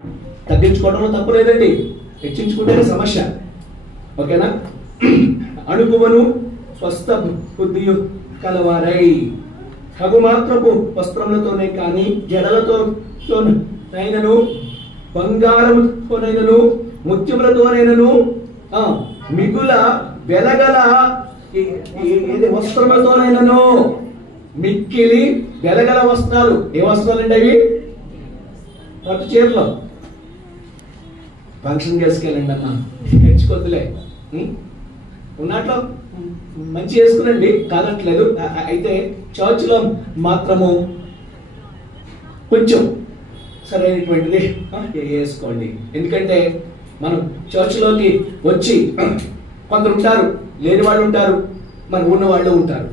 తగ్గించుకోవడంలో తప్పు లేదండి, హెచ్చించుకుంటేనే సమస్య. ఓకేనా? అణుకువను స్వస్థ బుద్ధియు కలవారై కగు మాత్రపు వస్త్రములతోనే కానీ జడలతోనైనను బంగారముతోనైనను ముత్యములతోనైనను మిగుల వెలగల వస్త్రములతోనైనను మిక్కిలి వెలగల వస్త్రాలు. ఏ వస్త్రాలు అండి అవి? పట్టు చీరలో ఫంక్షన్ చేసుకెళ్ళండి అన్న, హెచ్చుకొద్దులే. ఉన్నట్లో మంచి వేసుకునండి, కాదట్లేదు. అయితే చర్చ్లో మాత్రము కొంచెం సరైనటువంటిది వేసుకోండి. ఎందుకంటే మనం చర్చ్లోకి వచ్చి కొందరు ఉంటారు, లేని వాళ్ళు ఉంటారు, మరి ఉన్నవాళ్ళు ఉంటారు.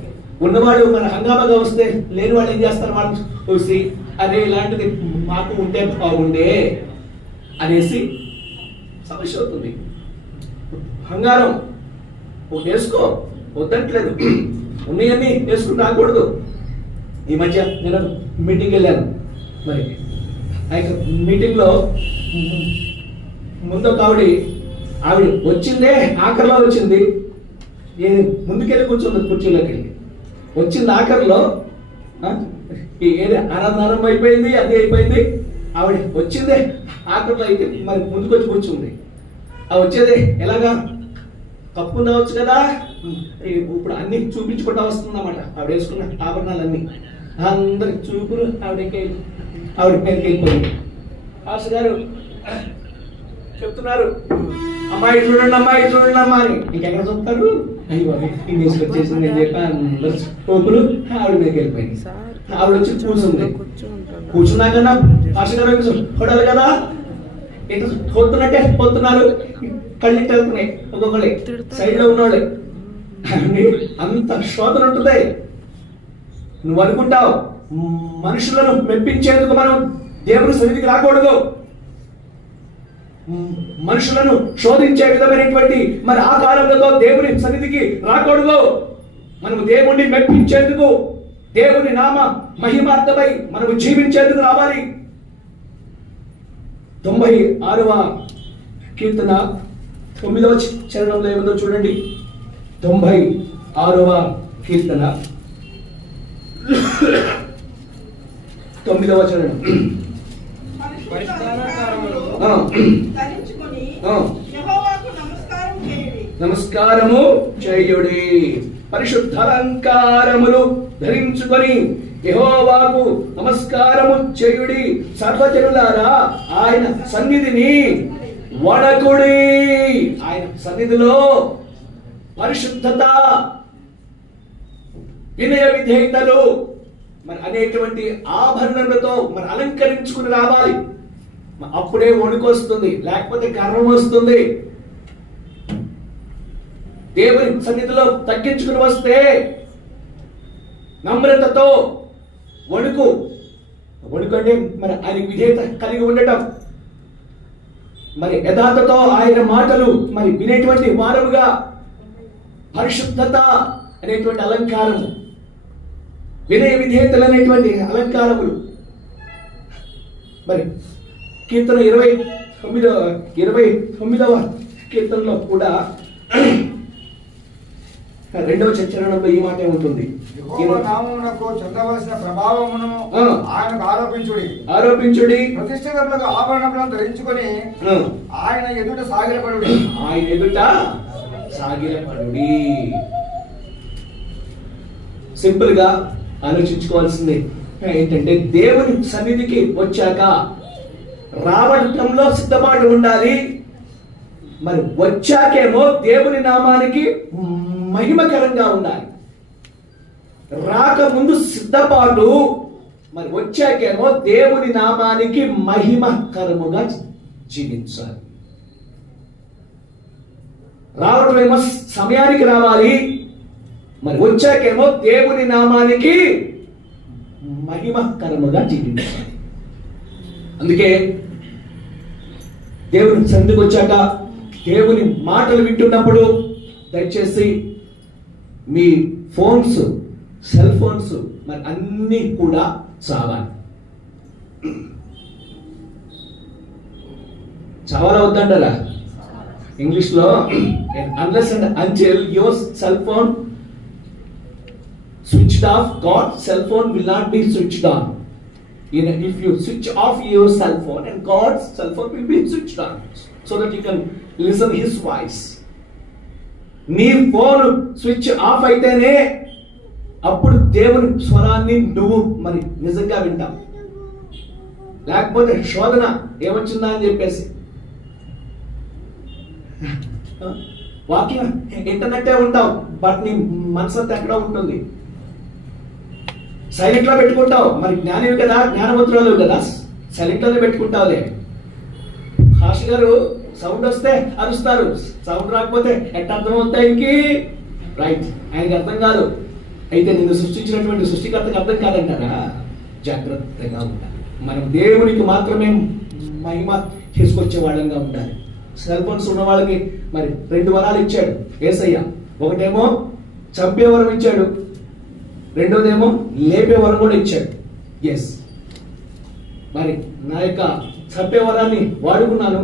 ఉన్నవాళ్ళు మన హంగామాగా వస్తే లేని వాళ్ళు ఏం చేస్తారు? వాళ్ళు చూసి అరే ఇలాంటిది మాకు ఉంటే బాగుండే అనేసి సమస్య అవుతుంది. బంగారం వేసుకో, వద్దట్లేదు, ఉన్నాయన్నీ వేసుకుని రాకూడదు. ఈ మధ్య నేను మీటింగ్ వెళ్ళాను. మరి ఆ యొక్క మీటింగ్లో ముందు ఒక ఆవిడ వచ్చిందే ఆఖరిలో వచ్చింది, ముందుకెళ్ళి కూర్చుంది కుర్చీలోకి వెళ్ళి వచ్చింది ఆఖరిలో. ఏది ఆరాధన అయిపోయింది, అది అయిపోయింది, ఆవిడ వచ్చిందే ఆఖరిలో అయితే మరి ముందుకొచ్చి కూర్చుంది. ఆ వచ్చేదే ఎలాగా? కప్పు రావచ్చు కదా, ఇప్పుడు అన్ని చూపించుకుంటా వస్తుందన్నమాట. ఆవిడ వేసుకున్న ఆభరణాలన్నీ అందరి చూపులు ఆవిడ పేరుకి వెళ్ళిపోయింది. ఆశ గారు చెప్తున్నారు, అమ్మాయి చూడండి, అమ్మాయి చూడండి అమ్మా అని. ఇంకెక్కడ చూస్తారు? అయ్యో తీసుకొచ్చేసింది అని చెప్పి అందరు చూపులు ఆవిడ మీదకి వెళ్ళిపోయింది. ఆవిడ వచ్చి కూర్చుంది. కూర్చున్నాకన్నా ఆశ గారు చూడాలి కదా, ఇటు చూస్తున్నట్టే పోతున్నారు, కళ్ళు వెళ్తున్నాయి ఒక్కొక్కళ్ళే, సైడ్ లో ఉన్నాడు. అంత శోధన ఉంటుంది. నువ్వు అనుకుంటావు మనుషులను మెప్పించేందుకు మనం దేవుని సన్నిధికి రాకూడదు, మనుషులను శోధించే విధమైనటువంటి మరి ఆకారములతో దేవుని సన్నిధికి రాకూడదు. మనము దేవుణ్ణి మెప్పించేందుకు, దేవుని నామ మహిమార్థమై మనము జీవించేందుకు రావాలి. 96వ కీర్తన 9వ చరణంలో ఏముందో చూడండి. 96వ కీర్తన 9వ చరణం. నమస్కారము చేయుడి, పరిశుద్ధాలంకారములు ధరించుకొని యెహోవాకు నమస్కారము చేయుడి. సర్వజనులారా ఆయన సన్నిధిని వణకుడి. ఆయన సన్నిధిలో పరిశుద్ధత, వినయ విధేయతలు మరి అనేటువంటి ఆభరణములతో మరి అలంకరించుకుని రావాలి. అప్పుడే వణుకు వస్తుంది, లేకపోతే గర్వం వస్తుంది. దేవుని సన్నిధిలో తగ్గించుకుని వస్తే నమ్రతతో వణుకు అంటే మరి ఆయన విధేయత కలిగి ఉండటం, మరి యథార్థతో ఆయన మాటలు మరి వినేటువంటి వారముగా, పరిశుద్ధత అనేటువంటి అలంకారము, వినయ విధేయతలు అనేటువంటి అలంకారములు. మరి కీర్తన 29వ కీర్తనలో కూడా 2వ చరణంలో ఈ మాట ఉంటుంది. చెందవలసిన ప్రభావమును ఆయనకు ఆరోపించుడి, ప్రతిష్ఠితులకు ఆభరణములను ధరించుకొని ఆయన ఎదుట సాగిలపడుడి. ఆయన ఎదుట సాగిలపడుడి. సింపుల్ గా ఆలోచించుకోవాల్సింది ఏంటంటే, దేవుని సన్నిధికి వచ్చాక రావడంలో సిద్ధపాటు ఉండాలి. మరి వచ్చాకేమో దేవుని నామానికి మహిమకరంగా ఉండాలి. రాకముందు సిద్ధపాటు, మరి వచ్చాకేమో దేవుని నామానికి మహిమకరముగా జీవించాలి. రావడం ఏమో సమయానికి రావాలి, మరి వచ్చాకేమో దేవుని నామానికి మహిమకరముగా జీవించాలి. అందుకే దేవుని సన్నిధికి వచ్చాక దేవుని మాటలు వింటున్నప్పుడు దయచేసి మీ ఫోన్స్, సెల్ ఫోన్స్ మరి అన్నీ కూడా చావాలి. చాలా వద్దంటారా ఇంగ్లీష్లో, unless and until your cell phone switched off, God's cell phone will not be switched on. If you switch off your cell phone, and God's cell phone will be switched on, so that you can listen His voice. నీ phone switch off అయితేనే అప్పుడు దేవుని స్వరాన్ని నువ్వు మరి నిజంగా వింటావు. లేకపోతే శోధన ఏమొచ్చిందా అని చెప్పేసి వాక్యం ఇంటర్నెట్టే ఉంటావు, బట్ నీ మనసు అంతా ఎక్కడ ఉంటుంది? సైలెంట్ లో పెట్టుకుంటావు. మరి జ్ఞానివి కదా, జ్ఞానవంతురాలు కదా, సైలెంట్ లోనే పెట్టుకుంటావులే. హాష్ గారు సౌండ్ వస్తే అరుస్తారు, సౌండ్ రాకపోతే ఎట్ట అర్థం అవుతాయికి? రైట్, ఆయనకి అర్థం కాదు. అయితే నిన్ను సృష్టించినటువంటి సృష్టికర్తకి అర్థం కాదంటారా? జాగ్రత్తగా ఉండాలి. మనం దేవునికి మాత్రమే మహిమ తీసుకొచ్చే వాళ్ళంగా ఉండాలి. సెల్ ఫోన్స్ ఉన్న వాళ్ళకి మరి 2 వరాలు ఇచ్చాడు యేసయ్య. ఒకటేమో చంపే వరం ఇచ్చాడు, రెండోదేమో లేపే వరం కూడా ఇచ్చాడు. ఎస్, మరి నా యొక్క చంపే వరాన్ని వాడుకున్నాను,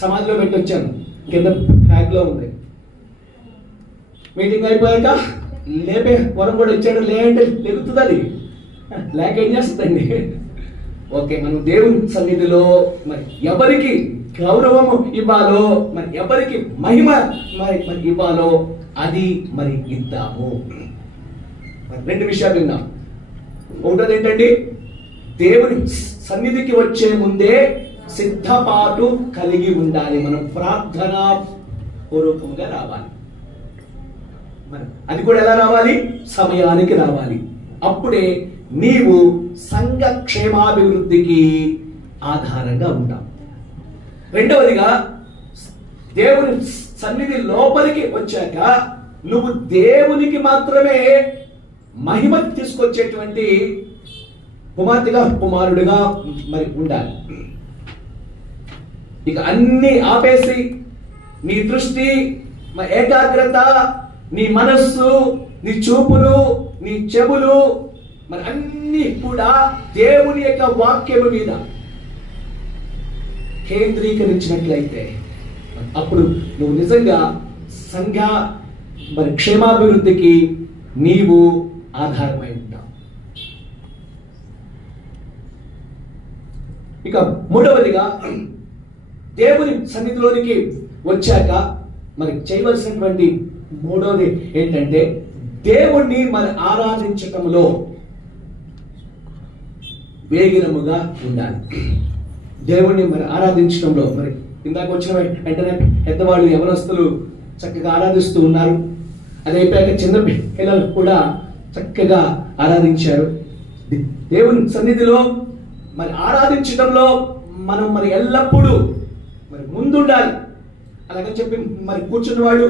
సమాధిలో పెట్టొచ్చాను, కింద బ్యాగ్ లో ఉంది. మీటింగ్ అయిపోయాక లేపే వరం కూడా ఇచ్చాడు. లేదంటే లెగుతుంది, అది లేక ఏం చేస్తుందండి? ఓకే, మనం దేవుని సన్నిధిలో మరి ఎవరికి గౌరవము ఇవ్వాలో, మరి ఎవరికి మహిమ మరి ఇవ్వాలో అది మరి ఇద్దాము. 2 విషయాలు విన్నాం. ఒకటోది ఏంటండి? దేవుని సన్నిధికి వచ్చే ముందే సిద్ధపాటు కలిగి ఉండాలి. మనం ప్రార్థనా పూర్వకంగా రావాలి. మరి అది కూడా ఎలా రావాలి? సమయానికి రావాలి. అప్పుడే నీవు సంఘ క్షేమాభివృద్ధికి ఆధారంగా ఉంటావు. రెండవదిగా, దేవుని సన్నిధి లోపలికి వచ్చాక నువ్వు దేవునికి మాత్రమే మహిమ తీసుకొచ్చేటువంటి కుమార్తెగా, కుమారుడిగా మరి ఉండాలి. ఇక అన్ని ఆపేసి నీ దృష్టి, ఏకాగ్రత, నీ మనస్సు, నీ చూపులు, నీ చెవులు మరి అన్ని కూడా దేవుని యొక్క వాక్యము మీద కేంద్రీకరించినట్లయితే అప్పుడు నువ్వు నిజంగా సంఘ మరి క్షేమాభివృద్ధికి నీవు ఆధారమై ఉంటావు. ఇక మూడవదిగా, దేవుని సన్నిధిలోనికి వచ్చాక మరి చేయవలసినటువంటి మూడవది ఏంటంటే దేవుణ్ణి మరి ఆరాధించటంలో వేగిరముగా ఉండాలి. దేవుణ్ణి మరి ఆరాధించడంలో మరి ఇందాక వచ్చిన వెంటనే పెద్దవాళ్ళు, యవనస్తులు చక్కగా ఆరాధిస్తూ ఉన్నారు. అదైపోయాక చిన్న పిల్లలు కూడా చక్కగా ఆరాధించారు. దేవుని సన్నిధిలో మరి ఆరాధించడంలో మనం మరి ఎల్లప్పుడూ మరి ముందుండాలి. అలాగని చెప్పి మరి కూర్చున్న వాళ్ళు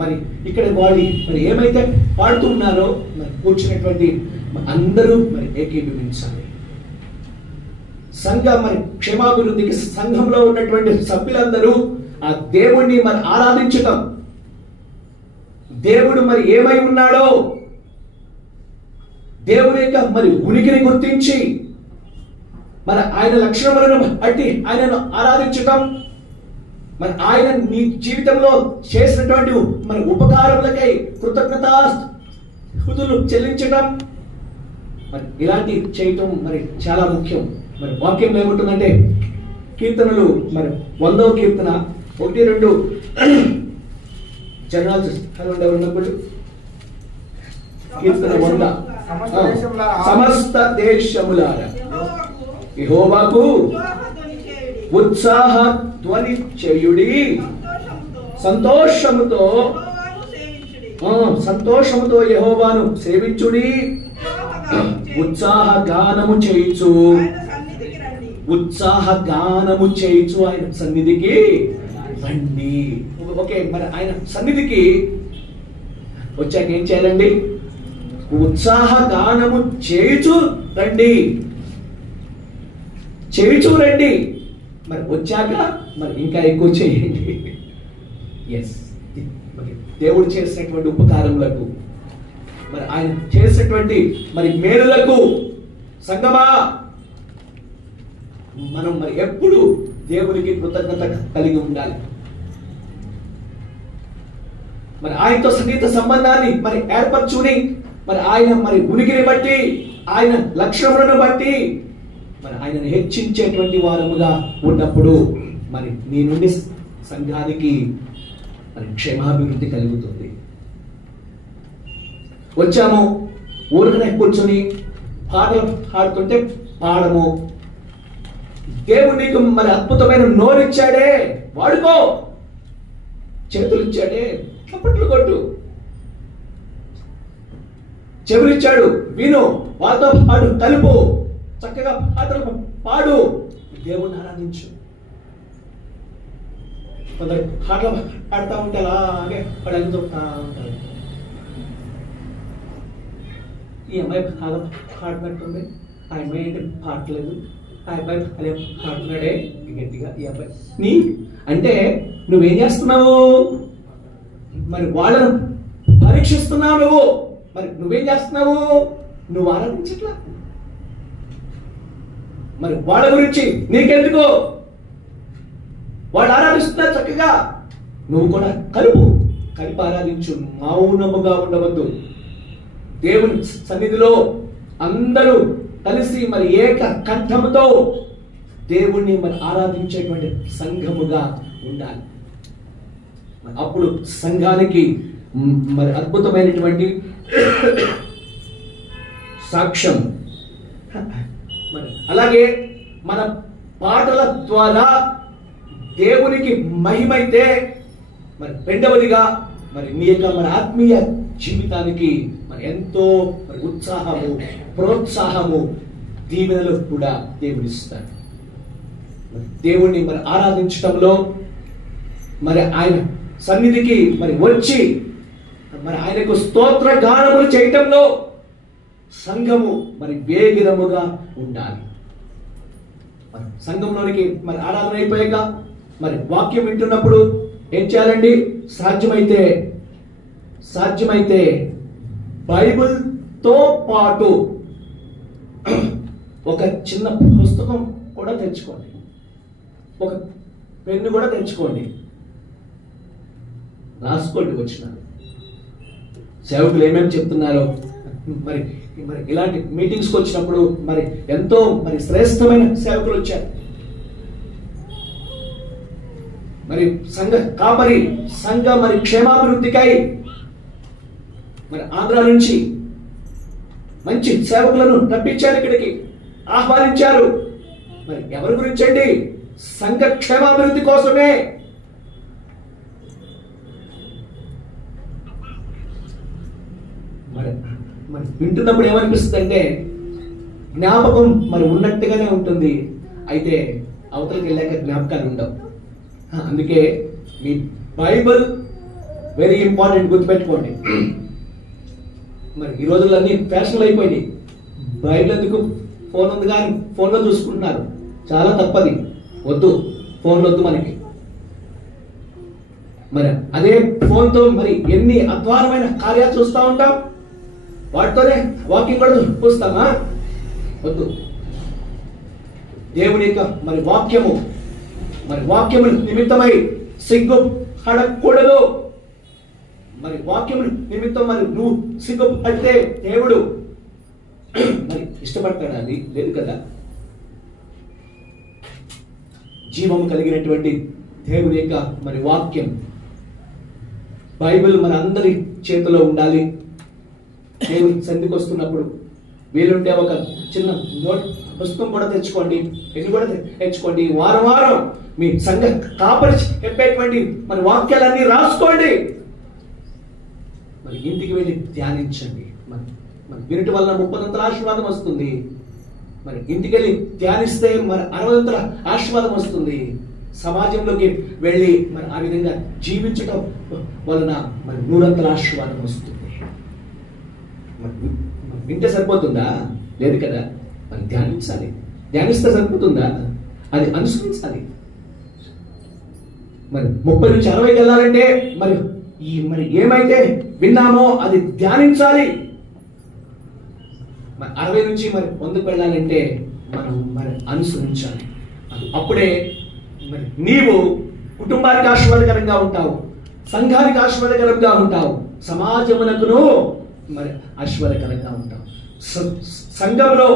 మరి ఇక్కడ వాళ్ళు మరి ఏమైతే పాడుతూ ఉన్నారో మరి కూర్చున్నటువంటి అందరూ మరి ఏకీభవించాలి. సంఘ మరి క్షేమాభివృద్ధికి సంఘంలో ఉన్నటువంటి సభ్యులందరూ ఆ దేవుణ్ణి మరి ఆరాధించటం, దేవుడు మరి ఏమై ఉన్నాడో దేవుని యొక్క మరి ఉనికిని గుర్తించి మరి ఆయన లక్షణములను బట్టి ఆయనను ఆరాధించటం, మరి ఆయన నీ జీవితంలో చేసినటువంటి మరి ఉపకారములకై కృతజ్ఞతాస్తుతులు చెల్లించటం, మరి ఇలాంటి చేయటం మరి చాలా ముఖ్యం. మరి వాక్యంలో ఏముంటుందంటే కీర్తనలు మరి 100వ కీర్తన 1-2 జనాలు ఉన్నప్పుడు కీర్తన 100. సమస్త దేశములారా యెహోవాకు ఉత్సాహ ధ్వని చేయుడి, సంతోషముతో యెహోవాను సేవించుడి, ఉత్సాహ గానము చేయుచు ఆయన సన్నిధికి రండి. ఓకే, మరి ఆయన సన్నిధికి వచ్చాక ఏం చేయాలండి? ఉత్సాహ గానము చేయుచు రండి, మరి వచ్చాక మరి ఇంకా ఎక్కువ చేయండి. ఎస్, మరి దేవుడు చేసినటువంటి ఉపకారములకు మరి ఆయన చేసినటువంటి మరి మేలులకు సంగమా మనం మరి ఎప్పుడు దేవునికి కృతజ్ఞత కలిగి ఉండాలి. మరి ఆయనతో సన్నిహిత సంబంధాన్ని మరి ఏర్పరచుని మరి ఆయన మరి ఉనికిని బట్టి, ఆయన లక్షణములను బట్టి మరి ఆయనను హెచ్చించేటువంటి వారముగా ఉన్నప్పుడు మరి నీ నుండి సంఘానికి మరి క్షేమాభివృద్ధి కలుగుతుంది. వచ్చాము ఊరికనే కూర్చొని పాటలు పాడుతుంటే పాడము. దేవుడు నీకు మరి అద్భుతమైన నోరిచ్చాడే, వాడుకో. చేతులు ఇచ్చాడే, చప్పట్లు కొట్టు. చెవులిచ్చాడు, విను, వాతో పాడు, కలుపు, చక్కగా పాటలు పాడు, దేవుణ్ణి ఆరాధించు. కొందరు పాటలు పాడుతూ ఉంటే అలాగే పడని చూపుతా ఉంటారు. ఈ అమ్మాయి బాగా పాడినట్టుంది, ఆ అమ్మాయి ఏంటి పాడలేదు, ఆ అబ్బాయి అదే పాడుతున్నాడే గట్టిగా. ఈ అబ్బాయి నీ అంటే నువ్వేం చేస్తున్నావు? మరి వాళ్ళను పరీక్షిస్తున్నావు నువ్వు. మరి నువ్వేం చేస్తున్నావు? నువ్వు ఆరాధించట్లా. మరి వాళ్ళ గురించి నీకెందుకు? వాళ్ళు ఆరాధిస్తున్నారు చక్కగా, నువ్వు కూడా కలిపి ఆరాధించు. మౌనముగా ఉండవద్దు. దేవుని సన్నిధిలో అందరూ కలిసి మరి ఏక కంఠముతో దేవుణ్ణి మరి ఆరాధించేటువంటి సంఘముగా ఉండాలి. అప్పుడు సంఘానికి మరి అద్భుతమైనటువంటి సాక్ష్యం. మరి అలాగే మన పాటల ద్వారా దేవునికి మహిమైతే మరి రెండవదిగా మరి మీ యొక్క మన ఆత్మీయ జీవితానికి మరి ఎంతో మరి ఉత్సాహము, ప్రోత్సాహము, దీవెనలు కూడా దేవుడిస్తాడు. దేవుణ్ణి మరి ఆరాధించటంలో మరి ఆయన సన్నిధికి మరి వచ్చి మరి ఆయనకు స్తోత్ర గానములు చేయటంలో సంఘము మరి వేగిరముగా ఉండాలి. మరి సంఘంలోనికి మరి ఆరాధన అయిపోయాక మరి వాక్యం వింటున్నప్పుడు ఏం చేయాలండి? సాధ్యమైతే బైబిల్తో పాటు ఒక చిన్న పుస్తకం కూడా తెచ్చుకోండి, ఒక పెన్ను కూడా తెచ్చుకోండి, రాసుకోండి. వచ్చిన సేవకులు ఏమేమి చెప్తున్నారో మరి మరి ఇలాంటి మీటింగ్స్కి వచ్చినప్పుడు మరి ఎంతో మరి శ్రేష్టమైన సేవకులు వచ్చారు. మరి సంఘ మరి క్షేమాభివృద్ధికై మరి ఆంధ్ర నుంచి మంచి సేవకులను రప్పించారు, ఇక్కడికి ఆహ్వానించారు. మరి ఎవరి గురించి అండి? సంఘ క్షేమాభివృద్ధి కోసమే. మరి మరి వింటున్నప్పుడు ఏమనిపిస్తుంది అంటే జ్ఞాపకం మరి ఉన్నట్టుగానే ఉంటుంది, అయితే అవతలకి వెళ్ళాక జ్ఞాపకాలు ఉండవు. అందుకే మీ బైబిల్ వెరీ ఇంపార్టెంట్, గుర్తుపెట్టుకోండి. మరి ఈ రోజుల్లో అన్ని ఫ్యాషన్లు అయిపోయినాయి. బైబిల్ ఎందుకు? ఫోన్ ఉంది కానీ ఫోన్లో చూసుకుంటున్నారు. చాలా తప్పది, వద్దు, ఫోన్లు వద్దు మనకి. మరి అదే ఫోన్తో మరి ఎన్ని అద్వారమైన కార్యాలు చూస్తూ ఉంటాం. వాటితోనే వాకింగ్ కూడా చూస్తామా? వద్దు. దేవుని యొక్క మరి వాక్యము నిమిత్తమై సిగ్గు పడకూడదు. మరి వాక్యము నిమిత్తం మరి నువ్వు సిగ్గుపడితే దేవుడు మరి ఇష్టపడతాడు? అది లేదు కదా. జీవము కలిగినటువంటి దేవుని యొక్క మరి వాక్యం బైబిల్ మన అందరి చేతిలో ఉండాలి. దేవుని సన్నిధికి వస్తున్నప్పుడు వీలుంటే ఒక చిన్న నోట్ పుస్తకం కూడా తెచ్చుకోండి, పెన్ను కూడా తెచ్చుకోండి. వారం మీ సంఘ కాపరి చెప్పేటువంటి మరి వాక్యాలన్నీ రాసుకోండి. మరి ఇంటికి వెళ్ళి ధ్యానించండి. మరి వినటి వల్ల 30 ఆశీర్వాదం వస్తుంది. మరి ఇంటికి వెళ్ళి ధ్యానిస్తే మరి 60 ఆశీర్వాదం వస్తుంది. సమాజంలోకి వెళ్ళి మరి ఆ విధంగా జీవించడం వలన మరి 100 ఆశీర్వాదం వస్తుంది. వింటే సరిపోతుందా? లేదు కదా. మరి ధ్యానించాలి. ధ్యానిస్తే సరిపోతుందా? అది అనుసరించాలి. మరి 30 నుంచి 60కి వెళ్ళాలంటే మరి ఏమైతే విన్నామో అది ధ్యానించాలి. మరి 60 నుంచి మరి 100కి వెళ్ళాలంటే మనం మరి అనుసరించాలి. అప్పుడే మరి నీవు కుటుంబానికి ఆశీర్వాదకరంగా ఉంటావు, సంఘానికి ఆశీర్వాదకరంగా ఉంటావు, సమాజమునకును మరి ఆశీర్వాదకరంగా ఉంటావు. సంఘంలో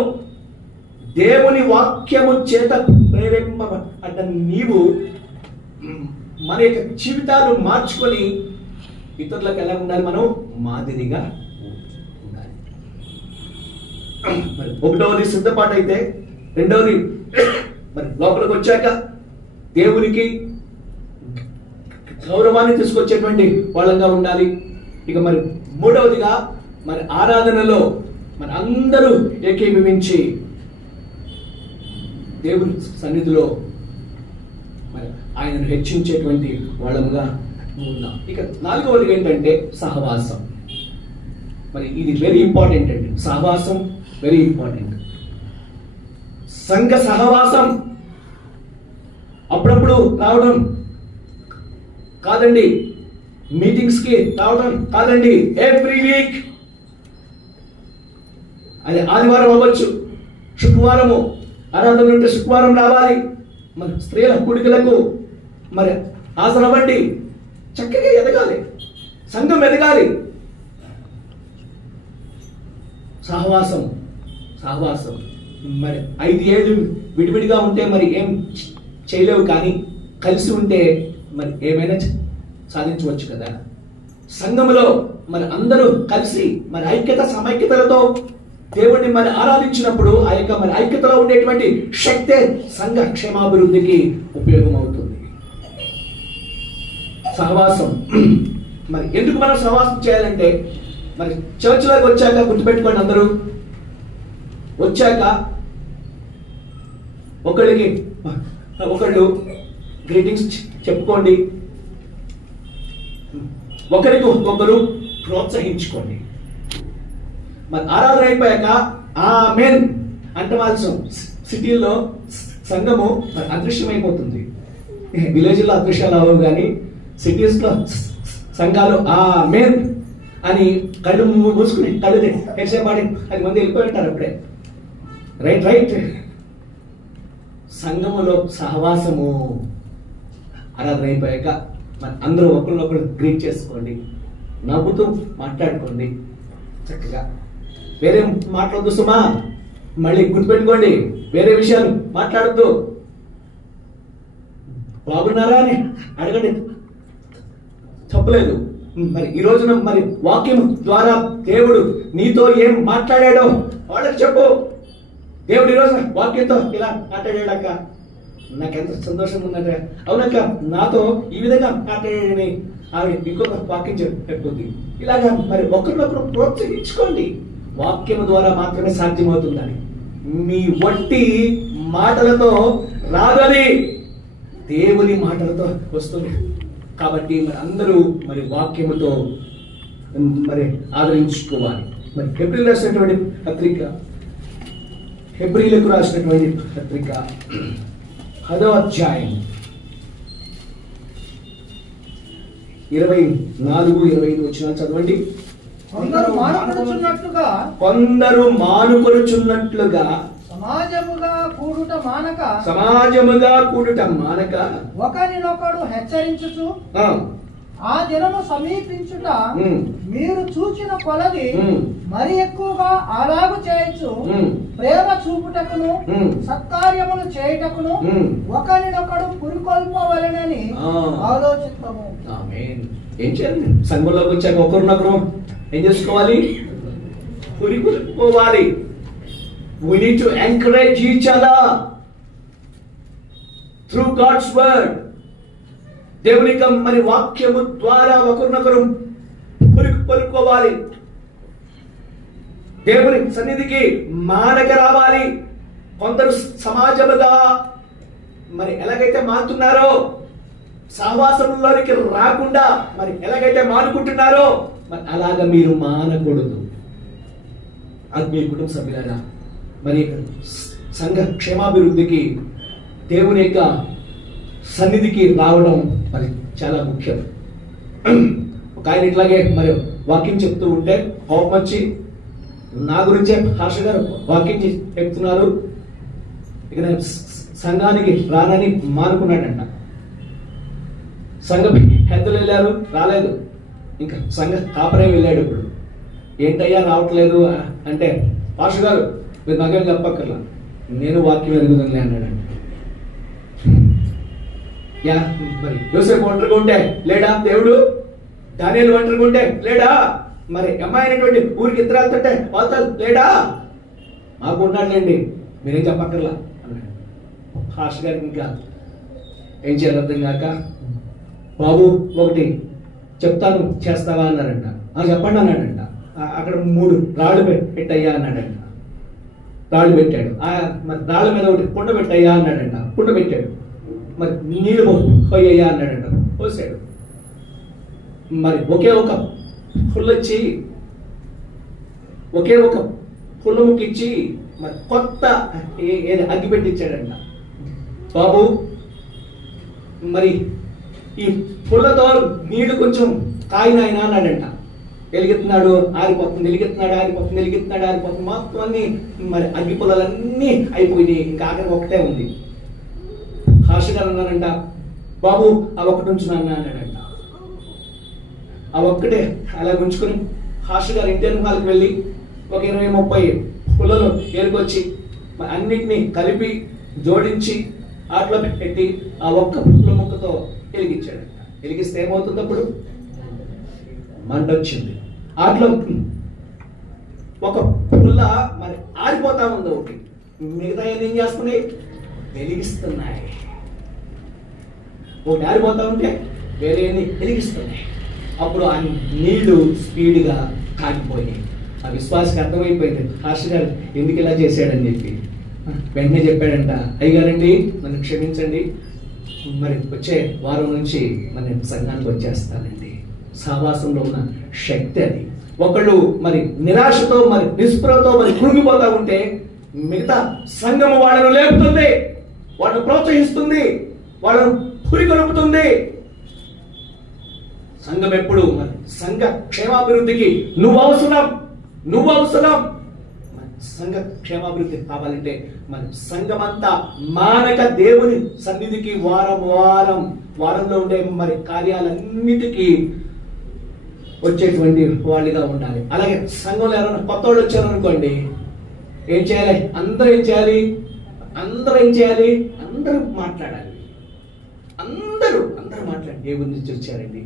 దేవుని వాక్యము చేత ప్రేరేపబడ్డ నీవు మన యొక్క జీవితాలు మార్చుకొని ఇతరులకు ఎలా ఉండాలి? మనం మాదిరిగా ఉండాలి. మరి ఒకటవది సిద్ధపాటు అయితే, రెండవది మరి లోపలికి వచ్చాక దేవునికి గౌరవాన్ని తీసుకొచ్చేటువంటి వాళ్ళంగా ఉండాలి. ఇక మరి మూడవదిగా మరి ఆరాధనలో మరి అందరూ ఏకీభవించి దేవుని సన్నిధిలో మరి ఆయనను హెచ్చించేటువంటి వాళ్ళముగా ఉన్నాం. ఇక నాలుగవది ఏంటంటే సహవాసం. మరి ఇది వెరీ ఇంపార్టెంట్ అండి. సహవాసం వెరీ ఇంపార్టెంట్. సంఘ సహవాసం అప్పుడప్పుడు రావడం కాదండి, మీటింగ్స్ కి రావడం కాదండి, ఎవ్రీ వీక్. అది ఆదివారం అవ్వచ్చు, శుక్రవారము ఆరాధనలు ఉంటే శుక్రవారం రావాలి. మరి స్త్రీల కూడికలకు మరి హాజరవ్వండి. చక్కగా ఎదగాలి, సంఘం ఎదగాలి. సహవాసం సహవాసం మరి 5 ఏళ్ళు విడివిడిగా ఉంటే మరి ఏం చేయలేవు, కానీ కలిసి ఉంటే మరి ఏమైనా సాధించవచ్చు కదా. సంఘములో మరి అందరూ కలిసి మరి ఐక్యత సమైక్యతలతో దేవుడిని మరి ఆరాధించినప్పుడు ఆ యొక్క మరి ఐక్యతలో ఉండేటువంటి శక్తే సంఘ క్షేమాభివృద్ధికి ఉపయోగం అవుతుంది. సహవాసం మరి ఎందుకు మనం సహవాసం చేయాలంటే, మరి చర్చిలోకి వచ్చాక గుర్తుపెట్టుకోండి, అందరూ వచ్చాక ఒకళ్ళు గ్రీటింగ్స్ చెప్పుకోండి, ఒకరికి ఒకరు ప్రోత్సహించుకోండి. మరి ఆరాధన అయిపోయాక ఆమేన్ అంటవలసిన సిటీల్లో సంఘము అదృశ్యమైపోతుంది. విలేజ్లో అదృశ్యాలు అవ్వవు, కానీ సిటీస్లో సంఘాలు ఆమేన్ అని కళ్ళు మూసుకుని కళ్ళు తెరిసేపాటి 10 మంది వెళ్ళిపోయి ఉంటారు అప్పుడే. Right right. సంఘములో సహవాసము ఆరాధన అయిపోయాక మరి అందరూ ఒకరినొకరు గ్రీట్ చేసుకోండి, నవ్వుతూ మాట్లాడుకోండి చక్కగా. వేరే మాట్లాడద్దు సుమా, మళ్ళీ గుర్తుపెట్టుకోండి, వేరే విషయాలు మాట్లాడద్దు. బాగున్నారా అని అడగండి, తప్పలేదు. మరి ఈ రోజున మరి వాక్యం ద్వారా దేవుడు నీతో ఏం మాట్లాడాడో వాళ్ళకి చెప్పు. దేవుడు ఈరోజు వాక్యంతో ఇలా మాట్లాడాడక్క, నాకెంత సంతోషంగా ఉందంట, అవునక్క నాతో ఈ విధంగా మాట్లాడాడని ఆమె ఇంకొక వాక్యం చెప్పుకుంది. ఇలాగా మరి ఒకరినొకరు ప్రోత్సహించుకోండి. వాక్యం ద్వారా మాత్రమే సాధ్యమవుతుందని. మీ వట్టి మాటలతో రాదని, దేవుని మాటలతో వస్తుంది. కాబట్టి మరి అందరూ మరి వాక్యముతో మరి ఆదరించుకోవాలి. మరి హెబ్రీలకు రాసినటువంటి పత్రిక 10వ అధ్యాయం 24-25 వచనాలు చదవండి. కొందరు మానుకొనుచున్నట్లుగా సమాజముగా కూడుట మానక ఒకరినొకడు హెచ్చరించుచు ఆ దినము సమీపించుట మీరు చూచిన కొలది మరి ఎక్కువగా అలాగు చేయొచ్చు. ప్రేమ చూపుటకును సత్కార్యములు చేయుటకును ఒకరినొకడు పురికొల్పవలెనని ఆలోచిస్తాము. ఏం చేయాలి? సంఘంలోకి వచ్చాక ఒకరినొకరు ఏం చేసుకోవాలి? పురికొల్పుకోవాలి. We need to encourage each other through God's word. దేవుని మరి వాక్యము ద్వారా ఒకరినొకరు పురికొల్పుకోవాలి. దేవుని సన్నిధికి మానక రావాలి. కొందరు సమాజముగా మరి ఎలాగైతే మారుతున్నారో, సహవాసంలోనికి రాకుండా మరి ఎలాగైతే మానుకుంటున్నారో, మరి అలాగా మీరు మానకూడదు. ఆత్మీయ కుటుంబ సభ్యులారా, మరి సంఘ క్షేమాభివృద్ధికి దేవుని యొక్క సన్నిధికి రావడం మరి చాలా ముఖ్యం. ఒక ఆయన ఇట్లాగే మరి వాక్యం చెప్తూ ఉంటే కోపం వచ్చి, నా గురించే హాష గారు వాక్యం చెప్తున్నారు, ఇక నేను సంఘానికి రానని మానుకున్నాడంట. సంఘ పెద్దలు వెళ్ళారు, రాలేదు. ఇంకా సంఘ కాపరే వెళ్ళాడు. ఇప్పుడు ఏంటయ్యా రావట్లేదు అంటే, పాస్టర్ గారు మీరు నాకేం చెప్పక్కర్లా, నేను వాక్యం ఎరుగుదలే అన్నాడంట. యా మరి యోసేపు ఒంటరిగా ఉంటే లేడా దేవుడు? దానియేలు ఒంటరిగా ఉంటే లేడా? మరి అమ్మాయి అయినటువంటి ఊరికి ఇద్దరు వెళ్తుంటే వాళ్ళతో లేడా? మాకు ఉన్నాడులేండి, మీరేం చెప్పక్కర్లా అన్నాడు. పాస్టర్ గారికి ఇంకా ఏం చేయాలి అర్థం కాక, బాబు ఒకటి చెప్తాను చేస్తావా అన్నారంట. చెప్పండి అన్నాడంట. అక్కడ 3 రాళ్ళు పెట్టయ్యా అన్నాడంట. రాళ్ళు పెట్టాడు. మరి రాళ్ళ మీద ఒకటి కుండ పెట్టయ్యా అన్నాడంట. కుండ పెట్టాడు. మరి నీళ్ళు పోయ్యా అన్నాడంట. పోసాడు. మరి ఒకే ఒక పుల్లొచ్చి ఒకే ఒక పుల్ల ముక్కిచ్చి మరి కొత్త అగ్గి పెట్టించాడంట. బాబు మరి ఈ పుల్లతో నీళ్లు కొంచెం కాయినాయన అన్నాడంట. వెలిగిస్తున్నాడు, ఆరిపోతుంది, వెలిగిస్తున్నాడు, ఆరిపోతుంది, వెలిగిస్తున్నాడు, ఆరిపోతుంది. మొత్తం అన్ని మరి అగ్గి పుల్లలన్నీ అయిపోయినాయి. ఇంకా ఆఖరి ఒకటే ఉంది. హాస్టల్ అన్నాడంట, బాబు ఆ ఒక్కటి ఉంచున్నాను అన్నాడంట. ఆ ఒక్కటే అలా ఉంచుకొని హాస్టల్ గారు ఇండియన్ హాల్కి వెళ్ళి ఒక 20-30 పుల్లలు ఏరుకొచ్చి అన్నిటినీ కలిపి జోడించి ఆటలో పెట్టి ఆ ఒక్క పుల్ల ముక్కతో వెలిగించాడంట. వెలిగిస్తే ఏమవుతుంది? అప్పుడు మంట వచ్చింది. ఆటలో ఒక పుల్ల మరి ఆరిపోతా ఉంది ఒకటి, మిగతా ఏం చేస్తున్నాయి? వెలిగిస్తున్నాయి. ఒకటి ఆరిపోతా ఉంటే వేరే వెలిగిస్తున్నాయి. అప్పుడు ఆ నీళ్లు స్పీడ్గా కాగిపోయినాయి. ఆ విశ్వాసకి అర్థమైపోయింది హాస్టర్ గారు ఎందుకు ఇలా చేశాడని చెప్పి. వెంటనే చెప్పాడంట, అయ్యగారండి నన్ను క్షమించండి, మరి వచ్చే వారం నుంచి మన సంఘానికి వచ్చేస్తానండి. సహవాసంలో ఉన్న శక్తి అది. ఒకళ్ళు మరి నిరాశతో మరి నిస్పృహతో మరి కృంగిపోతా ఉంటే మిగతా సంఘము వాళ్ళను లేపుతుంది, వాళ్ళను ప్రోత్సహిస్తుంది, వాళ్ళను పురికొల్పుతుంది. సంఘం ఎప్పుడు మరి సంఘ క్షేమాభివృద్ధికి నువ్వు అవసరం. సంఘ క్షేమాభివృద్ధి కావాలంటే మరి సంఘమంతా మానక దేవుని సన్నిధికి వారంలో ఉండే మరి కార్యాలన్నిటికీ వచ్చేటువంటి వాళ్ళుగా ఉండాలి. అలాగే సంఘంలో ఎవరైనా కొత్త వాళ్ళు వచ్చారనుకోండి, ఏం చేయాలి? అందరూ ఏం చేయాలి? అందరూ మాట్లాడాలి. అందరూ మాట్లాడి, దేవుని నుంచి వచ్చారండి,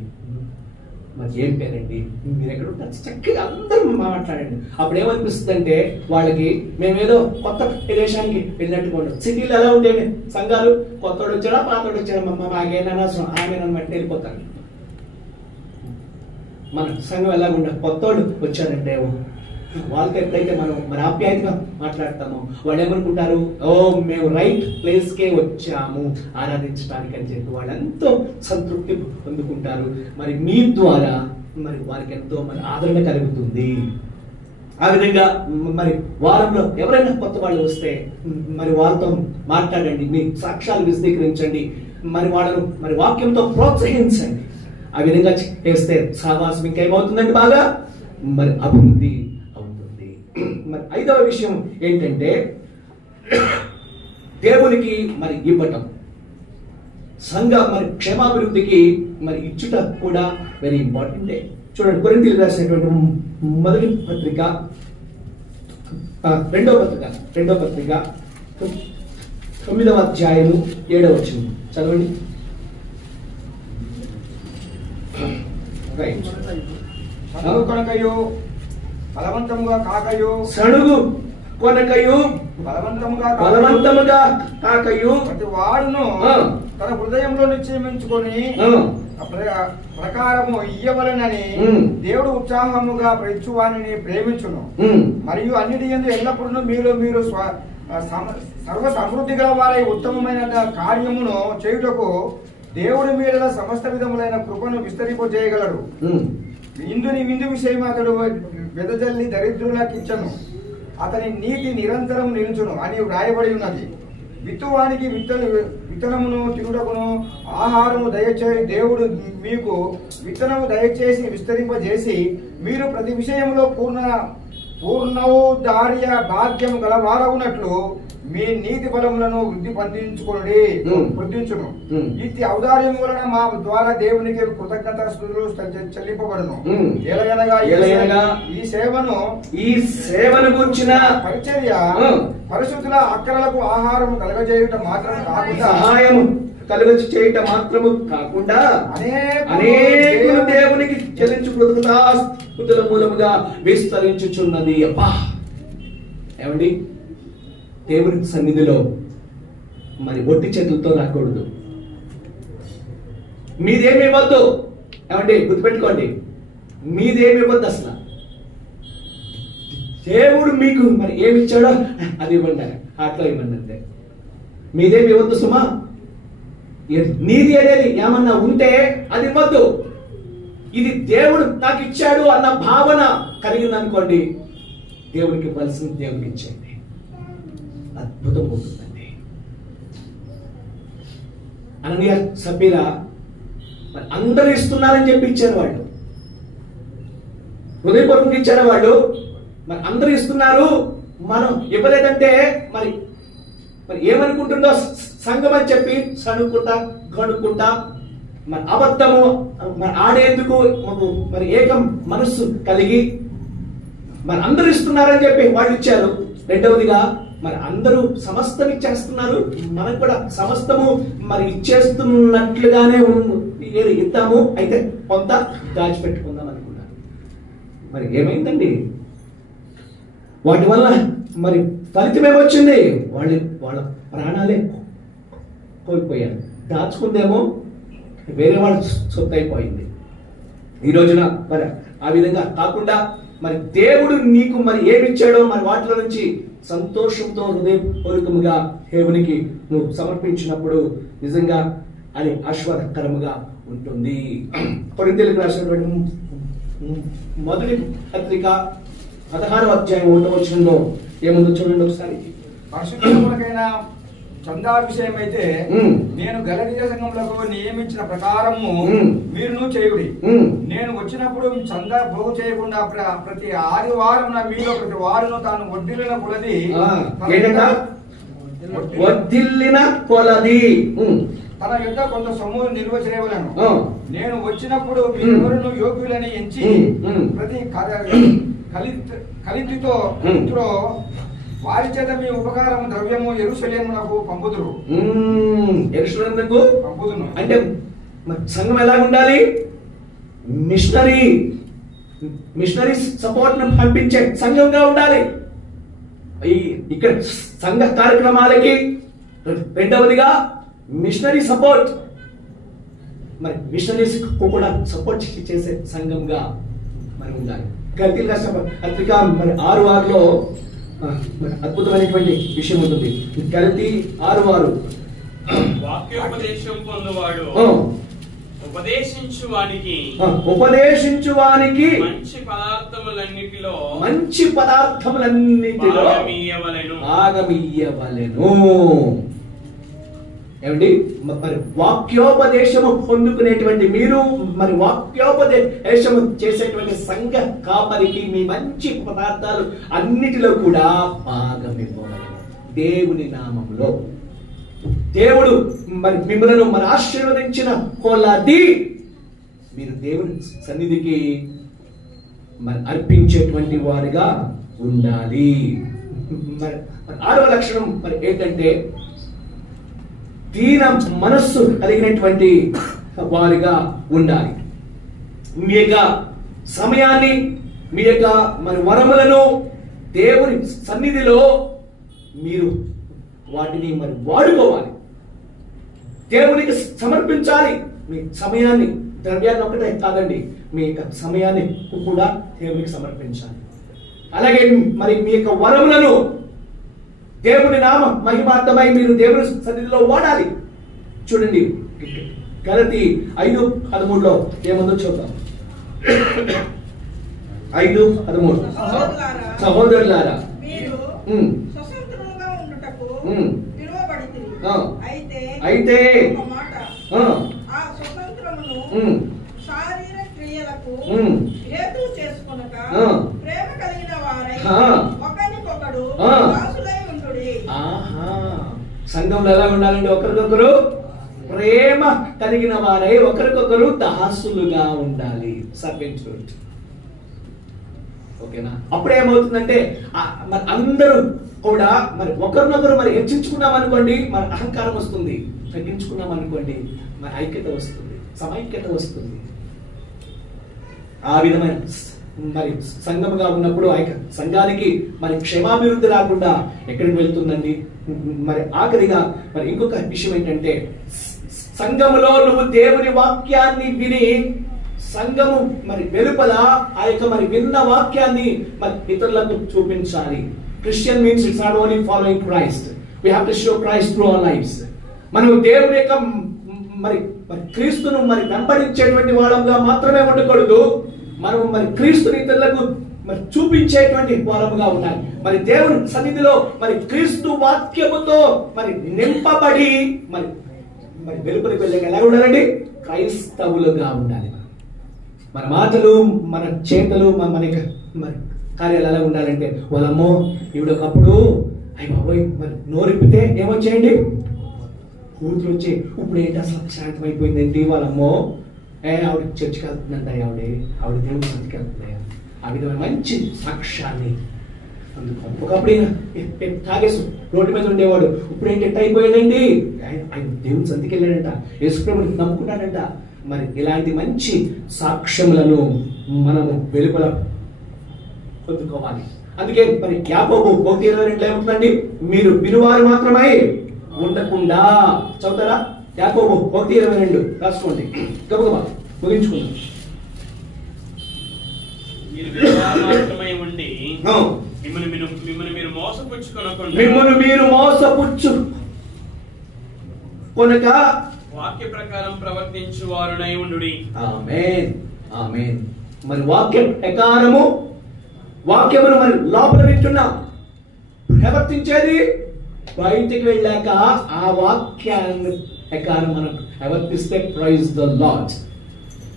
మరి ఏం పేరండి, మీరు ఎక్కడ ఉంటారు, చక్కగా అందరూ మాట్లాడండి. అప్పుడు ఏమనిపిస్తుంది అంటే వాళ్ళకి మేమేదో కొత్త ప్రదేశానికి వెళ్ళినట్టుగా ఉండదు. సిటీలో ఎలా ఉండేవి సంఘాలు? కొత్తోడు వచ్చాడా పాతోడు వచ్చాడా మాకేనన్నా ఆమెనమాట వెళ్ళిపోతారు. మన సంఘం ఎలా ఉండదు? కొత్తోడు వచ్చాడంటే వాళ్ళతో ఎప్పుడైతే మనం మరి ఆప్యాయంగా మాట్లాడతామో వాళ్ళు ఏమనుకుంటారు, ఓ మేము రైట్ ప్లేస్కే వచ్చాము ఆరాధించడానికి అని చెప్పి వాళ్ళు ఎంతో సంతృప్తి పొందుకుంటారు. మరి మీ ద్వారా మరి వారికి ఎంతో మరి ఆదరణ కలుగుతుంది. ఆ విధంగా మరి వారంలో ఎవరైనా కొత్త వాళ్ళు వస్తే మరి వాళ్ళతో మాట్లాడండి, మీ సాక్ష్యాలు విశదీకరించండి, మరి వాళ్ళను మరి వాక్యంతో ప్రోత్సహించండి. ఆ విధంగా చేస్తే సహవాసం ఇంకేమవుతుందండి? బాగా మరి అభివృద్ధి అవుతుంది. మరి 5వ విషయం ఏంటంటే దేవునికి మరి ఇవ్వటం. సంఘ మరి క్షేమాభివృద్ధికి మరి ఇచ్చుట కూడా వెరీ ఇంపార్టెంటే. చూడండి, కొరింథీయులకు రాసినటువంటి మొదటి పత్రిక 2వ పత్రిక 9వ అధ్యాయము 7వ వచనం చదవండి. సణుగు కొనకయు బలవంతముగా కాకయు ప్రతి వాడును తన హృదయంలో నిశ్చయించుకొని ప్రకారము ఇయ్యవలనని దేవుడు ఉత్సాహముగా ప్రతివానిని ప్రేమించును. మరియు అన్నిటి యందు ఎల్లప్పుడూ మీరు సర్వ సమృద్ధి గల వారి ఉత్తమమైన కార్యమును చేయుటకు దేవుడి మీద సమస్త విధములైన కృపను విస్తరింపజేయగలడు. విందు విషయం అతడు వెదజల్లి దరిద్రులకిచ్చను, అతని నీతి నిరంతరం నిలుచును అని వ్రాయబడి ఉన్నది. విత్తువానికి విత్తనమును తినుటకును ఆహారము దయచేసి దేవుడు మీకు విత్తనము దయచేసి విస్తరింపజేసి మీరు ప్రతి విషయంలో పూర్ణౌదార్య భాగ్యము గలవారవునట్లు మీ నీతి బలములను వృద్ధించును. ఇది ఔదార్యము వలన మా ద్వారా దేవునికి కృతజ్ఞతాస్తుతులు చెల్లింపబడును. ఎలయనగా ఈ సేవను గురించిన పరిచర్య పరిశుద్ధుల అక్కరలకు ఆహారం కలుగజేయుట మాత్రం కాకుండా సహాయం కలుగజేయుట మాత్రము కాకుండా అనేకులు దేవునికి చెల్లించు కృతజ్ఞతాస్తుతుల మూలముగా విస్తరించుచున్నది. అబ్బా, ఏమండి, దేవుని సన్నిధిలో మరి ఒట్టి చేతులతో రాకూడదు. మీదేమి ఇవ్వద్దు. ఏమండి, గుర్తుపెట్టుకోండి, మీదేమి ఇవ్వద్దు. అసలు దేవుడు మీకు మరి ఏమి ఇచ్చాడో అది ఇవ్వండి, అట్లా ఇవ్వండి అంతే. మీదేమి ఇవ్వద్దు సుమా. నీది అనేది ఏమన్నా ఉంటే అది ఇవ్వద్దు. ఇది దేవుడు నాకు ఇచ్చాడు అన్న భావన కలిగిందనుకోండి, దేవునికి ఇవ్వాల్సింది దేవునికి ఇచ్చేయండి, అద్భుతం అవుతుందండి. అననీయ సబ్బీరా మరి అందరూ ఇస్తున్నారని చెప్పి ఇచ్చారు వాళ్ళు, హృదయపూర్వకంగా ఇచ్చారు వాళ్ళు. మరి అందరూ ఇస్తున్నారు, మనం ఇవ్వలేదంటే మరి మరి ఏమనుకుంటుందో సంఘం అని చెప్పి సనుక్కుంటా గనుక్కుంటా మరి అబద్ధము మరి ఆడేందుకు మరి ఏకం మనస్సు కలిగి మరి అందరూ ఇస్తున్నారని చెప్పి వాళ్ళు ఇచ్చారు. రెండవదిగా మరి అందరూ సమస్తం ఇచ్చేస్తున్నారు, మనం కూడా సమస్తము మరి ఇచ్చేస్తున్నట్లుగానే ఇద్దాము, అయితే కొంత దాచిపెట్టుకుందాం అనుకున్నారు. మరి ఏమైందండి? వాటి వల్ల మరి ఫలితం ఏమొచ్చింది? వాళ్ళ ప్రాణాలే కోల్పోయారు. దాచుకుందేమో వేరే వాళ్ళ సొత్తు అయిపోయింది. ఈ రోజున మరి ఆ విధంగా కాకుండా మరి దేవుడు నీకు మరి ఏమిచ్చాడో మరి వాటిలో నుంచి సంతోషంతో హృదయపూర్వకముగా దేవునికి నువ్వు సమర్పించినప్పుడు నిజంగా అది ఆశీర్వాదకరముగా ఉంటుంది. కొరింథీయులకు రాసినటువంటి మొదటి పత్రిక 16వ అధ్యాయం 1వ వచనంలో ఏముందో చూడండి ఒకసారి. పరిశుద్ధులకైన చందా విషయం అయితే నేను గలతీయ సంఘములకు నియమించిన ప్రకారము మీరును చేయుడి. నేను వచ్చినప్పుడు చందా పోగు చేయకుండా ప్రతి ఆదివారం మీలో ప్రతి వారును తాను వడ్డిల్లిన కొలది తన యొక్క కొంత సొమ్ము నిల్వ చేయవలను. నేను వచ్చినప్పుడు మీరెవరును యోగ్యులని ఎంచి ప్రతి కలితితో వారి చేత మీ ఉపకారం ద్రవ్యము యెరూషలేమునకు పంపుదురు. యెరూషలేమునకు పంపుదును అంటే సంఘం ఎలా ఉండాలి? మిషనరీ సపోర్ట్ ను పంపించే సంఘంగా ఉండాలి. ఇక్కడ సంఘ కార్యక్రమాలకి రెండవదిగా మిషనరీ సపోర్ట్, మరి మిషనరీస్ కూడా సపోర్ట్ చేసే సంఘంగా మరి ఉండాలి. గలతీయులకు రాసిన పత్రిక మరి 6:6లో అద్భుతమైనటువంటి విషయం ఉంటుంది. గలతీ 6:6 వాక్యోపదేశం పొందువాడు ఉపదేశించువానికి మంచి పదార్థములన్నిటిలో భాగమియ్యవలెను. ఏమండి, మరి వాక్యోపదేశము పొందుకునేటువంటి మీరు మరి వాక్యోపదేశము చేసేటువంటి సంఘ కాపరికి మీ మంచి పదార్థాలు అన్నిటిలో కూడా భాగమివ్వవలెను. దేవుని నామములో దేవుడు మరి మిమ్మల్ని మరి ఆశీర్వదించిన కొలది మీరు దేవుని సన్నిధికి మరి అర్పించేటువంటి వారిగా ఉండాలి. మరి 6వ లక్షణం మరి ఏంటంటే దీన మనస్సు కలిగినటువంటి వారిగా ఉండాలి. మీ యొక్క సమయాన్ని మీ యొక్క మరి వరములను దేవుని సన్నిధిలో మీరు వాటిని మరి వాడుకోవాలి, దేవునికి సమర్పించాలి. మీ సమయాన్ని, ద్రవ్యాన్ని ఒకటే కాదండి, మీ యొక్క సమయాన్ని కూడా దేవునికి సమర్పించాలి. అలాగే మరి మీ యొక్క వరములను దేవుని నామ మహిమార్థమై మీరు దేవుని సన్నిధిలో వాడాలి. చూడండి, గలతీ 5:13లో ఏముందో చూద్దాం. 5:13 సహోదరులారా అయితే శారీర క్రియలకు హేతు చేసుకొనక ప్రేమ కలిగిన వారై సంఘంలో ఎలా ఉండాలండి? ఒకరికొకరు ప్రేమ కలిగిన వారై ఒకరికొకరు దాసులుగా ఉండాలి. సర్వెంట్హుడ్. ఓకేనా? అప్పుడేమవుతుందంటే మరి అందరూ కూడా మరి ఒకరినొకరు మరి హెచ్చించుకున్నాం అనుకోండి, మరి అహంకారం వస్తుంది. తగ్గించుకున్నాం అనుకోండి, మరి ఐక్యత వస్తుంది, సమైక్యత వస్తుంది. ఆ విధమైన మరి సంఘముగా ఉన్నప్పుడు సంఘానికి మరి క్షేమాభివృద్ధి రాకుండా ఎక్కడికి వెళ్తుందండి? మరి ఆఖరిగా మరి ఇంకొక విషయం ఏంటంటే, సంఘములో నువ్వు దేవుని వాక్యాన్ని విని సంఘము మరి వెలుపల ఆ యొక్క మరి విన్న వాక్యాన్ని మరి ఇతరులకు చూపించాలి. Christian means it's not only following Christ, we have to show Christ through our lives. మనం దేవుని యొక్క మరి క్రీస్తును మరి వెంబడించేటువంటి వాళ్ళంగా మాత్రమే ఉండకూడదు. మనం మరి క్రీస్తుని ఇతరులకు మరి చూపించేటువంటి వారముగా ఉండాలి. మరి దేవుని సన్నిధిలో మరి క్రీస్తు వాక్యముతో మరి నింపబడి మరి మరి వెలుపలికి వెళ్ళక ఎలా ఉండాలండి? క్రైస్తవులుగా ఉండాలి. మన మాటలు, మన చేతలు, మన మరి కార్యాలు ఎలా ఉండాలంటే, వాళ్ళమ్మో ఈవిడ ఒకప్పుడు అయ్యి బాబోయ్ మరి నోరిప్పితే ఏమొచ్చేయండి? కూతురు వచ్చి ఇప్పుడు ఏంటి అసలు శాంతం అయిపోయిందేంటి? వాళ్ళమ్మో ఆవిడ చర్చికి వెళ్తుందంట, ఆవిడ దేవుడి సన్నిధికి వెళ్తుంది. ఆ విధమైన మంచి సాక్ష్యాన్ని ఒకప్పుడు తాగేసు రోడ్డు మీద ఉండేవాడు, ఇప్పుడు ఏంటి ఎట్ట అయిపోయాడండి? ఆయన దేవుడి సన్నిధికి వెళ్ళాడంట, యేసుప్రభుని నమ్ముకున్నాడంట. మరి ఇలాంటి మంచి సాక్ష్యములను మనము వెలుపల పొందుకోవాలి. అందుకే మరి యాకోబు 1:22 ఏముంటుందండి? మీరు వినువారు మాత్రమే ఉండకుండా. చదువుతారా? యాకోబు 1:22 రాసుకోండి, గబగబా ముగించుకుందాం. మిమ్మల్ని మీరు మోసపుచ్చు కొనక వాక్య ప్రకారం ప్రవర్తించు వారునై ఉండుడి. ఆమేన్, ఆమేన్. మరి వాక్య ప్రకారము, వాక్యమును మరి లోపల వింటున్నాం, ప్రవర్తించేది బయటికి వెళ్ళాక ఆ వాక్యాన్ని ప్రకారం మనం ప్రవర్తిస్తే ప్రైజ్ ద లార్డ్.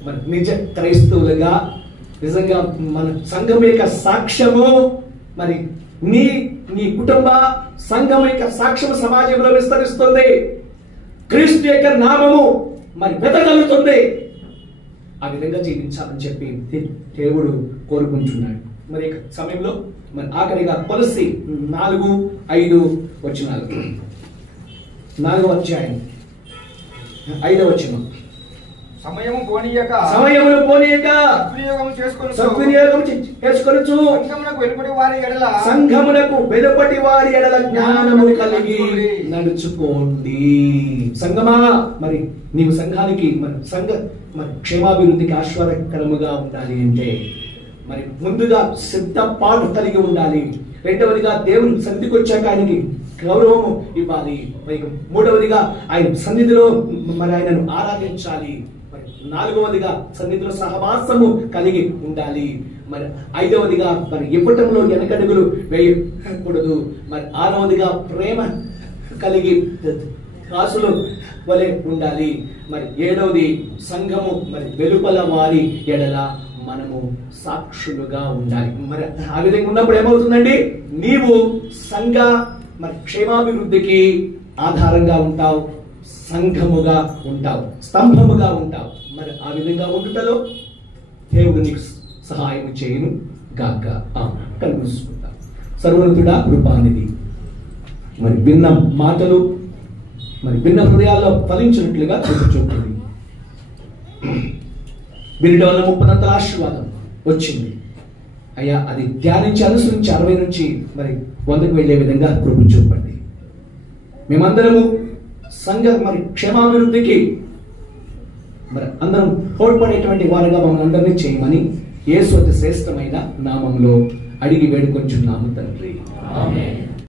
మరి నిజ క్రైస్తవులుగా నిజంగా మన సంఘం యొక్క సాక్ష్యము మరి నీ కుటుంబ సంఘం యొక్క సాక్ష్యము సమాజంలో విస్తరిస్తుంది. క్రీస్తు యొక్క నామము మరి వెతగలుగుతుంది. ఆ విధంగా జీవించాలని చెప్పి దేవుడు కోరుకుంటున్నాడు. మరి సమయంలో మరి ఆఖరిగా కొలస్సీ 4:5 వచనాలు, 4వ అధ్యాయం 5వ వచనం. సమయమును పోనీయక సద్వినియోగం చేసుకొనుచు సంఘమునకు వెలుపటి వారి ఎడల జ్ఞానము కలిగి నడుచుకోండి. సంఘమా, మరి నీవు సంఘానికి మరి మరి క్షేమాభివృద్ధికి ఆశీర్వాదకరముగా ఉండాలి అంటే మరి ముందుగా సిద్ధపాటు కలిగి ఉండాలి. రెండవదిగా దేవుని సన్నిధికి వచ్చాక ఆయనకి గౌరవము ఇవ్వాలి. మరి మూడవదిగా ఆయన సన్నిధిలో మరి ఆయనను ఆరాధించాలి. మరి నాలుగవదిగా సన్నిధిలో సహవాసము కలిగి ఉండాలి. మరి ఐదవదిగా మరి ఇవ్వటంలో వెనకడుగులు వేయకూడదు. మరి ఆరవదిగా ప్రేమ కలిగి కాసులు వలె ఉండాలి. మరి ఏడవది సంఘము మరి వెలుపల వారి ఎడల మనము సాక్షులుగా ఉండాలి. మరి ఆ విధంగా ఉన్నప్పుడు ఏమవుతుందండి? నీవు సంఘ మరి క్షేమాభివృద్ధికి ఆధారంగా ఉంటావు, సంఘముగా ఉంటావు, స్తంభముగా ఉంటావు. మరి ఆ విధంగా ఉండుటలో దేవుడు నీకు సహాయం చేయను గాక. కలుసుకుంటాం. సర్వోన్నతుడా, కృపానిధి, మరి భిన్న మాటలు మరి భిన్న హృదయాల్లో ఫలించినట్లుగా చూపుతుంది. వినడంలో 30 ఆశీర్వాదం వచ్చింది అయ్యా. అది ధ్యానించి అనుసరించి 60 నుంచి మరి 100కు వెళ్లే విధంగా కృప చూపండి. మేమందరము సంఘ మరి క్షేమాభివృద్ధికి మరి అందరం తోడ్పడేటువంటి వారుగా మమ్మల్ని అందరినీ చేయమని యేసు అతి శ్రేష్టమైన నామంలో అడిగి వేడుకొంచున్నాము తండ్రి. ఆమేన్.